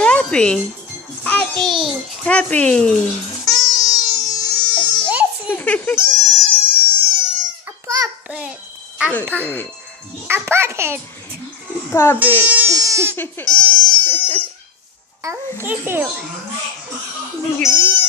happy? Happy. Happy. Listen. A puppet. A puppet. Puppet. I'll give you. Look at me.